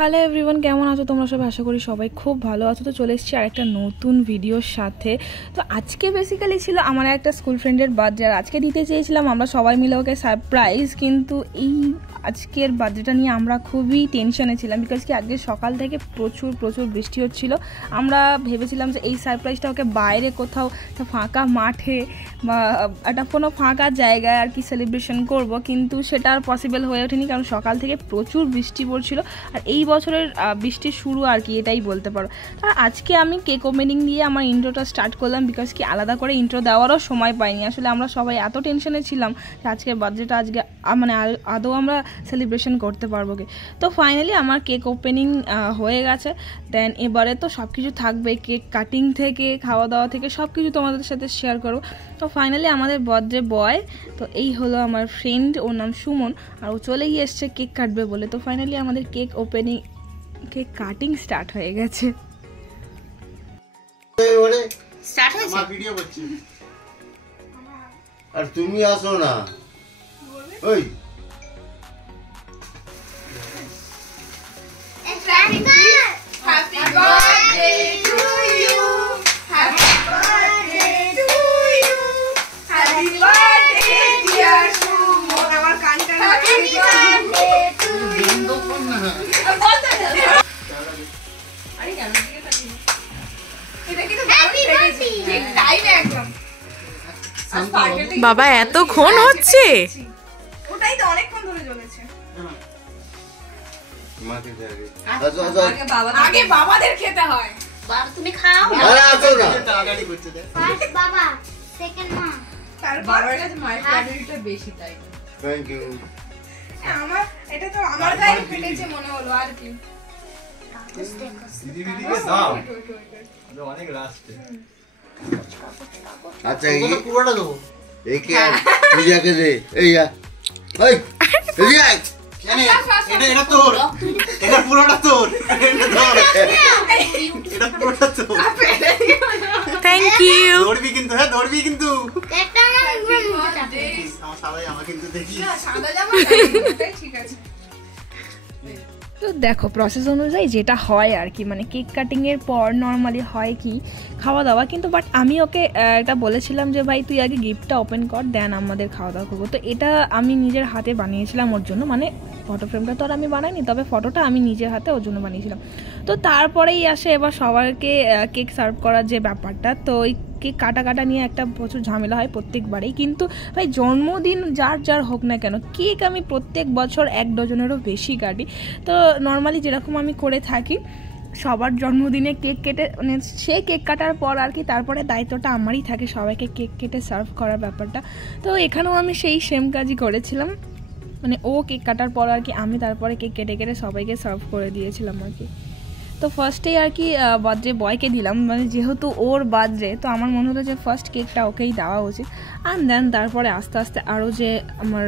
Hello everyone, কেমন আছো তোমরা সবাই? আশা করি সবাই খুব ভালো আছো। তো চলে এসেছি আরেকটা নতুন ভিডিওর সাথে। তো আজকে বেসিক্যালি ছিল আমার একটা স্কুল ফ্রেন্ডের বার্থডে, আর আজকে দিতে চেয়েছিলাম আমরা সবাই মিলে ওকে সারপ্রাইজ। কিন্তু এই আজকের বার্থডেটা নিয়ে আমরা খুবই টেনশনে ছিলাম, বিকজ কি আজকে সকাল থেকে প্রচুর বৃষ্টি হচ্ছিল। আমরা ভেবেছিলাম যে এই সারপ্রাইজটা ওকে বাইরে কোথাও ফাঁকা মাঠে বা একটা কোনো ফাঁকা জায়গায় আর কি সেলিব্রেশন করব, কিন্তু সেটা আর পসিবল হয়ে ওঠেনি, কারণ সকাল থেকে প্রচুর বৃষ্টি পড়ছিল। আর এই বছরের বৃষ্টির শুরু আর কি, এটাই বলতে পারো। আর আজকে আমি কেক ওপেনিং দিয়ে আমার ইন্ট্রোটা স্টার্ট করলাম, বিকজ কি আলাদা করে ইন্ট্রো দেওয়ারও সময় পাইনি। আসলে আমরা সবাই এত টেনশনে ছিলাম যে আজকের বার্থডেটা আজকে মানে আদৌ আমরা সেলিব্রেশন করতে পারবো কি। তো ফাইনালি আমার কেক ওপেনিং হয়ে গেছে। দেন এবারে তো সব কিছু থাকবে, কেক কাটিং থেকে খাওয়া দাওয়া থেকে সব কিছু তোমাদের সাথে শেয়ার করবো। তো ফাইনালি আমাদের বার্থডে বয়, তো এই হলো আমার ফ্রেন্ড, ওর নাম সুমন, আর ও চলেই এসছে কেক কাটবে বলে। তো ফাইনালি আমাদের cake opening cake cutting start হয়ে গেছে। স্টার্ট হয়েছে, আমার ভিডিও করছি আর তুমি আসো না। ওই happy birthday to you, happy birthday to you, happy birthday dear Suman. আমার কানটা হ্যাপি বার্থডে টু ইউ বন্ধ করো না, বলতে দাও। আরে কেন দিকে তাকিয়ে, এটা কি তো হ্যাপি বার্থডে ঠিক টাইমে একদম। বাবা এতক্ষণ হচ্ছে, ওটাই তো অনেকক্ষণ ধরে জ্বলেছে। আগে বাবাদের খেতে হয়। বাবা তুমি খাও, আরে আসো না, টাকাটাই করতে দে। ফার্স্ট বাবা, সেকেন্ড মা। তার বাবার কাছে মায়ের প্রায়োরিটিটা বেশি, তাই। Thank you. আমার এটা তো আমার গায়ে ফেটেছে মনে হলো আর কি। দিদি দিদিকে দাও, আমি অনেক রাস্তে। আচ্ছা এই পুরোটা দেবো, এই কি পূজাকে দে। এই এই এই কেন এটা তোর, এটা পুরোটা তোর, এটা পুরোটা তোর। Thank you. ধরবি কিন্তু, হ্যাঁ ধরবি কিন্তু। একটা আমার উপরে মুখে চাপে। আমার সাদা জামা কিন্তু দেখি না সাদা জামা ঠিক আছে। তো দেখো প্রসেস অনুযায়ী যেটা হয় আর কি, মানে কেক কাটিংয়ের পর নর্মালি হয় কি খাওয়া দাওয়া, কিন্তু বাট আমি ওকে এটা বলেছিলাম যে ভাই তুই আগে গিফটটা ওপেন কর, দেন আমাদের খাওয়া দাওয়া করবো। তো এটা আমি নিজের হাতে বানিয়েছিলাম ওর জন্য, মানে ফটো ফ্রেমটা তো আর আমি বানাইনি, তবে ফটোটা আমি নিজের হাতে ওর জন্য বানিয়েছিলাম। তো তারপরেই আসে এবার সবাইকে কেক সার্ভ করার যে ব্যাপারটা। তো ওই কেক কাটা নিয়ে একটা প্রচুর ঝামেলা হয় প্রত্যেকবারেই, কিন্তু ভাই জন্মদিন যার হোক না কেন, কেক আমি প্রত্যেক বছর 1 ডজনেরও বেশি কাটি। তো নর্মালি যেরকম আমি করে থাকি সবার জন্মদিনে কেক কেটে, মানে সে কেক কাটার পর আর কি তারপরে দায়িত্বটা আমারই থাকে সবাইকে কেক কেটে সার্ভ করার ব্যাপারটা। তো এখানেও আমি সেই সেম কাজই করেছিলাম, মানে ও কেক কাটার পর আর কি আমি তারপরে কেক কেটে সবাইকে সার্ভ করে দিয়েছিলাম আর কি। তো ফার্স্টেই আর কি বার্থডে বয়কে দিলাম, মানে যেহেতু ওর বার্থডে, তো আমার মনে হলো যে ফার্স্ট কেকটা ওকেই দেওয়া উচিত। অ্যান্ড দেন তারপরে আস্তে আস্তে আরও যে আমার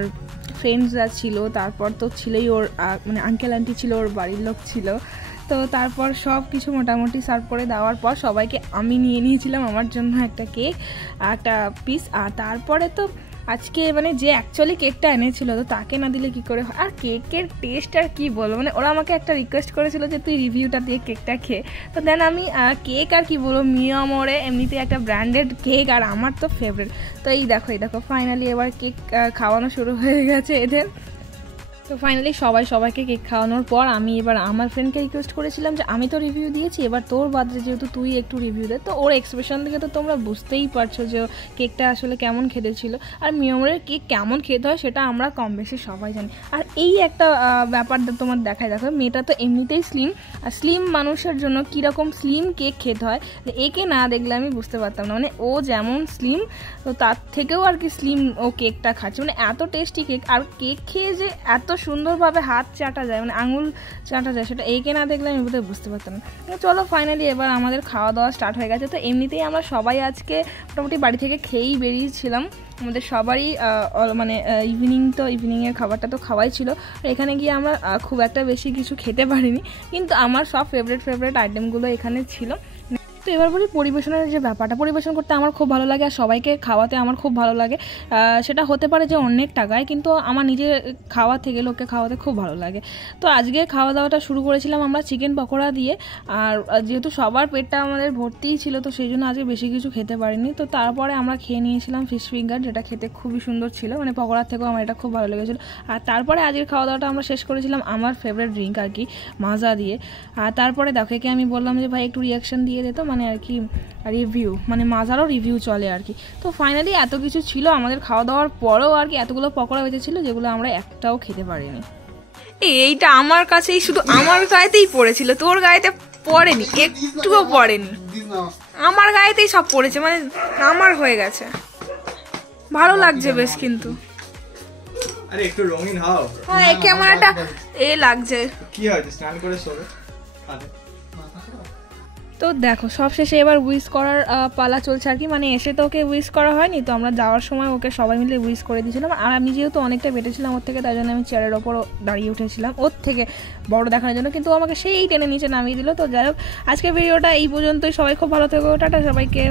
ফ্রেন্ডসরা ছিল, তারপর তো ছিলই ওর মানে আঙ্কেল আন্টি ছিল, ওর বাড়ির লোক ছিল। তো তারপর সব কিছু মোটামুটি সার্ভ করে দেওয়ার পর সবাইকে আমি নিয়ে নিয়েছিলাম আমার জন্য একটা কেক, একটা পিস। আর তারপরে তো আজকে মানে যে অ্যাকচুয়ালি কেকটা এনেছিল, তো তাকে না দিলে কি করে হয়। আর কেকের টেস্ট আর কি বলবো, মানে ওরা আমাকে একটা রিকোয়েস্ট করেছিল যে তুই রিভিউটা দিয়ে কেকটা খেয়ে। তো দেন আমি কেক আর কি বলবো, মিয়ামোরে এমনিতে একটা ব্র্যান্ডেড কেক, আর আমার তো ফেভারিট। তো এই দেখো ফাইনালি এবার কেক খাওয়ানো শুরু হয়ে গেছে এদের। তো ফাইনালি সবাইকে কেক খাওয়ানোর পর আমি এবার আমার ফ্রেন্ডকে রিকোয়েস্ট করেছিলাম যে আমি তো রিভিউ দিয়েছি, এবার তোর বার্থডে যেহেতু তুই একটু রিভিউ দে। তো ওর এক্সপ্রেশন থেকে তো তোমরা বুঝতেই পারছো যে কেকটা আসলে কেমন খেতে ছিল, আর মিয়মরের কেক কেমন খেতে হয় সেটা আমরা কম বেশি সবাই জানি। আর এই একটা ব্যাপার তোমার দেখায়, দেখো মেয়েটা তো এমনিতেই স্লিম, আর স্লিম মানুষের জন্য কীরকম স্লিম কেক খেতে হয় একে না দেখলে আমি বুঝতে পারতাম না। মানে ও যেমন স্লিম, তো তার থেকেও আর কি স্লিম ও কেকটা খাচ্ছে, মানে এত টেস্টি কেক। আর কেক খেয়ে যে এত সুন্দরভাবে হাত চাটা যায়, মানে আঙুল চাটা যায়, সেটা একে না দেখলে আমি বোধহয় বুঝতে পারতাম না। চলো ফাইনালি এবার আমাদের খাওয়া দাওয়া স্টার্ট হয়ে গেছে। তো এমনিতেই আমরা সবাই আজকে মোটামুটি বাড়ি থেকে খেয়েই বেরিয়েছিলাম, আমাদের সবারই মানে ইভিনিংয়ের খাবারটা তো খাওয়াই ছিল। আর এখানে গিয়ে আমরা খুব একটা বেশি কিছু খেতে পারিনি, কিন্তু আমার সব ফেভারিট আইটেমগুলো এখানে ছিল। তো এবার বলি পরিবেশনের যে ব্যাপারটা, পরিবেশন করতে আমার খুব ভালো লাগে আর সবাইকে খাওয়াতে আমার খুব ভালো লাগে। সেটা হতে পারে যে অনেক টাকায়, কিন্তু আমার নিজে খাওয়া থেকে লোককে খাওয়াতে খুব ভালো লাগে। তো আজকে খাওয়া দাওয়াটা শুরু করেছিলাম আমরা চিকেন পকোড়া দিয়ে, আর যেহেতু সবার পেটটা আমাদের ভর্তিই ছিল তো সেই জন্য আজকে বেশি কিছু খেতে পারিনি। তো তারপরে আমরা খেয়ে নিয়েছিলাম ফিশ ফিঙ্গার, যেটা খেতে খুবই সুন্দর ছিল, মানে পকোড়ার থেকেও আমার এটা খুব ভালো লেগেছিলো। আর তারপরে আজকের খাওয়া দাওয়াটা আমরা শেষ করেছিলাম আমার ফেভারিট ড্রিঙ্ক আর কি, মাজা দিয়ে। আর তারপরে দেখো একে আমি বললাম যে ভাই একটু রিয়াকশান দিয়ে দিত, মানে আর কি রিভিউ, মানে মাজারও রিভিউ চলে আর কি। তো ফাইনালি এত কিছু ছিল আমাদের খাওয়া দাওয়ার পরেও আর কি, এতগুলো পকোড়া বেঁচেছিল যেগুলো আমরা একটাও খেতে পারিনি। এইটা আমার কাছেই শুধু আমার গায়েতেই পড়েছিল, তোর গায়েতে পড়েনি, একটুও পড়েনি, আমার গায়েতেই সব পড়েছে, মানে আমার হয়ে গেছে। ভালো লাগছে বেশ, কিন্তু আরে একটু রঙিন হও। হ্যাঁ একে আমার একটা লাগছে। কি হয় স্নান করে শোবে? তো দেখো সব শেষে এবার উইশ করার পালা চলছে আর কি, মানে এসে তো ওকে উইশ করা হয়নি, তো আমরা যাওয়ার সময় ওকে সবাই মিলে উইশ করে দিয়েছিলাম। আর আমি যেহেতু অনেকটা বেটেছিলাম ওর থেকে, তাই জন্য আমি চেয়ারের ওপরও দাঁড়িয়ে উঠেছিলাম ওর থেকে বড় দেখানোর জন্য, কিন্তু আমাকে সেই টেনে নিচে নামিয়ে দিল। তো যাই হোক আজকের ভিডিওটা এই পর্যন্তই, সবাই খুব ভালো থেকো, টাটা সবাইকে।